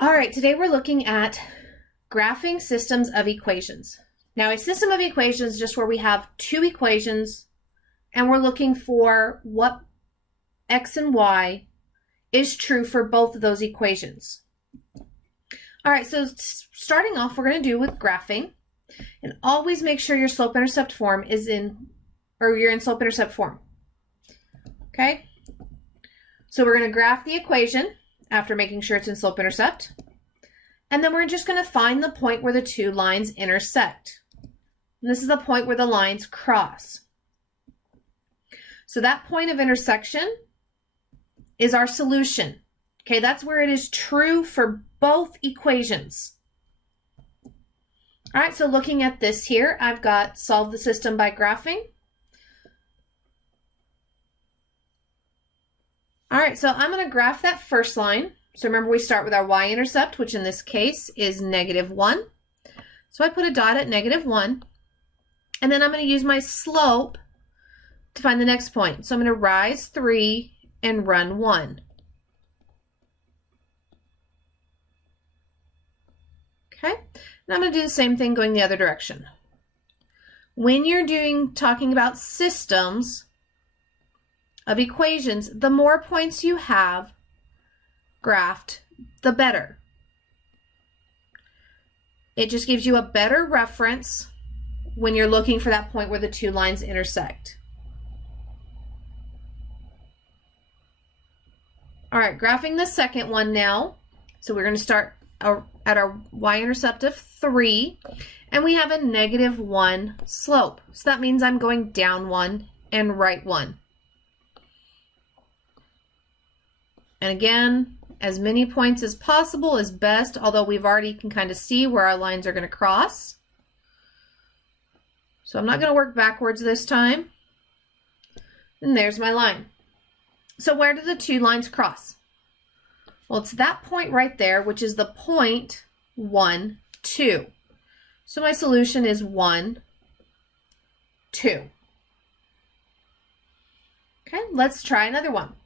All right, today we're looking at graphing systems of equations. Now, a system of equations is just where we have two equations and we're looking for what x and y is true for both of those equations. All right, so starting off, we're going to do with graphing, and always make sure your slope-intercept form is you're in slope-intercept form. Okay, so we're going to graph the equation after making sure it's in slope-intercept, and then we're just going to find the point where the two lines intersect. And this is the point where the lines cross. So that point of intersection is our solution. Okay, that's where it is true for both equations. All right, so looking at this here, I've got solve the system by graphing. All right, so I'm going to graph that first line. So remember, we start with our y-intercept, which in this case is -1. So I put a dot at -1, and then I'm going to use my slope to find the next point. So I'm going to rise 3 and run 1. Okay, and I'm going to do the same thing going the other direction. When you're talking about systems of equations, the more points you have graphed, the better. It just gives you a better reference when you're looking for that point where the two lines intersect. All right, graphing the second one now. So we're going to start at our y-intercept of 3, and we have a -1 slope. So that means I'm going down 1 and right 1. And again, as many points as possible is best, although we've already can kind of see where our lines are going to cross. So I'm not going to work backwards this time. And there's my line. So where do the two lines cross? Well, it's that point right there, which is the point 1, 2. So my solution is 1, 2. Okay, let's try another one.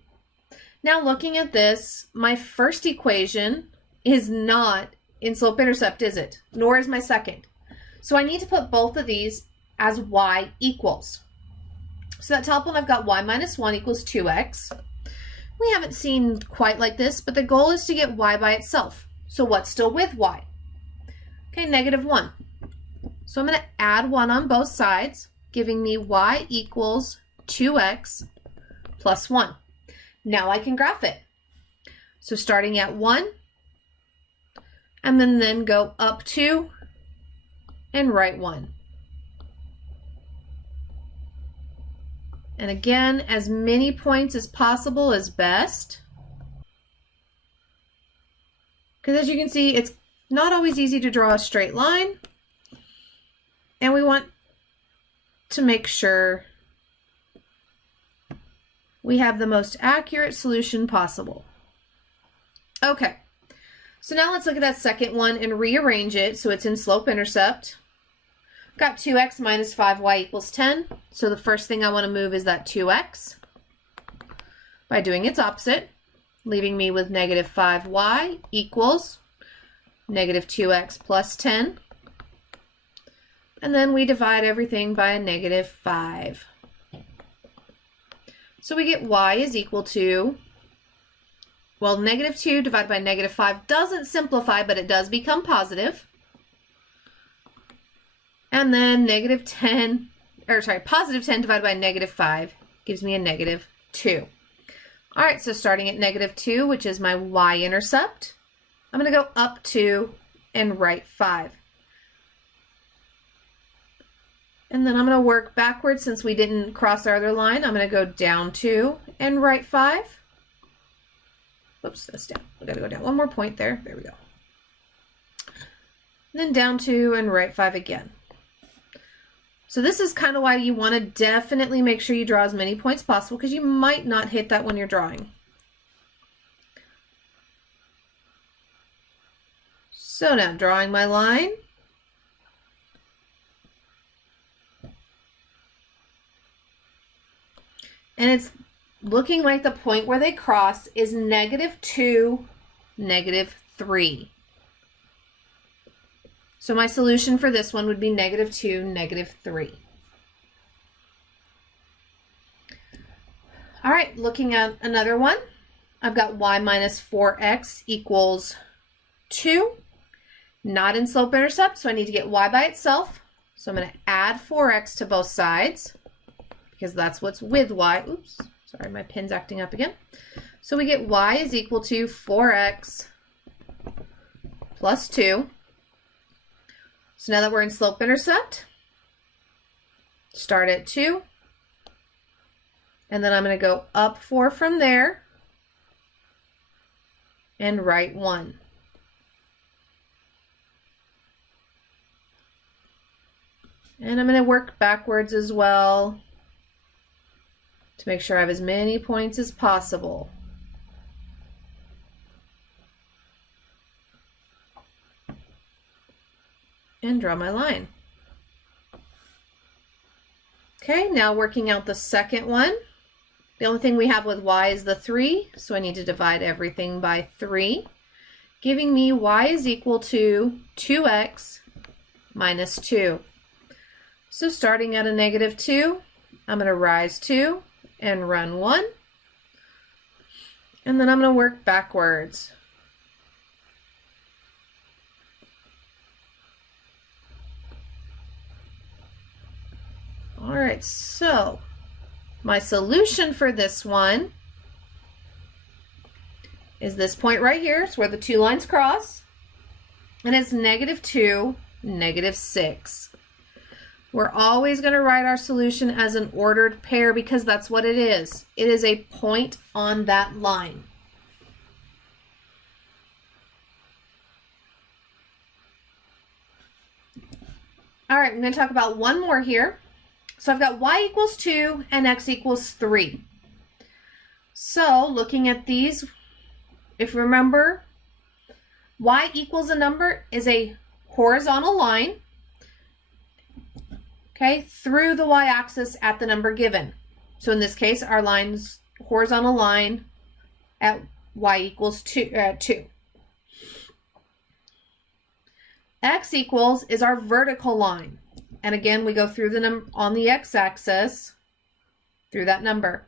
Now looking at this, my first equation is not in slope-intercept, is it? Nor is my second. So I need to put both of these as y equals. So that top one, I've got y minus 1 equals 2x. We haven't seen quite like this, but the goal is to get y by itself. So what's still with y? Okay, -1. So I'm going to add 1 on both sides, giving me y equals 2x plus 1. Now I can graph it. So starting at 1, and then go up 2 and right 1. And again, as many points as possible is best. Because as you can see, it's not always easy to draw a straight line. And we want to make sure we have the most accurate solution possible. Okay, so now let's look at that second one and rearrange it so it's in slope-intercept. Got 2x minus 5y equals 10. So the first thing I want to move is that 2x by doing its opposite, leaving me with -5y equals -2x plus 10. And then we divide everything by a -5. So we get y is equal to, well, -2 divided by -5 doesn't simplify, but it does become positive. And then positive 10 divided by -5 gives me a -2. All right, so starting at -2, which is my y-intercept, I'm going to go up 2 and right 5. And then I'm going to work backwards since we didn't cross our other line. I'm going to go down 2 and right 5. Whoops, that's down. We got to go down one more point there. There we go. And then down 2 and right 5 again. So this is kind of why you want to definitely make sure you draw as many points possible, because you might not hit that when you're drawing. So now drawing my line. And it's looking like the point where they cross is -2, 3. So my solution for this one would be -2, -3. All right, looking at another one, I've got y minus 4x equals 2. Not in slope-intercept, so I need to get y by itself. So I'm going to add 4x to both sides because that's what's with y. Oops, sorry, my pin's acting up again. So we get y is equal to 4x plus 2. So now that we're in slope-intercept, start at 2. And then I'm going to go up 4 from there and right 1. And I'm going to work backwards as well to make sure I have as many points as possible. And draw my line. Okay, now working out the second one. The only thing we have with y is the 3, so I need to divide everything by 3, giving me y is equal to 2x minus 2. So starting at a -2, I'm going to rise 2 and run 1. And then I'm going to work backwards. All right, so my solution for this one is this point right here. It's where the two lines cross. And it's -2, -6. We're always going to write our solution as an ordered pair because that's what it is. It is a point on that line. All right, I'm going to talk about one more here. So I've got y equals 2 and x equals 3. So looking at these, if you remember, y equals a number is a horizontal line, okay, through the y-axis at the number given. So in this case, our line's horizontal line at y equals 2. X equals is our vertical line. And again, we go through the number on the x-axis through that number.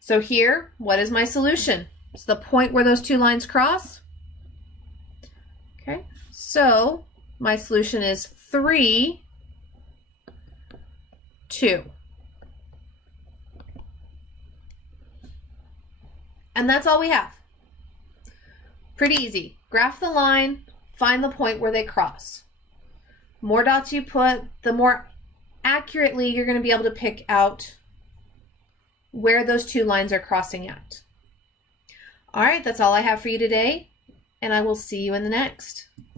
So here, what is my solution? It's the point where those two lines cross. Okay, so my solution is 3, 2. And that's all we have. Pretty easy. Graph the line, find the point where they cross. More dots you put, the more accurately you're going to be able to pick out where those two lines are crossing at. All right, that's all I have for you today, and I will see you in the next.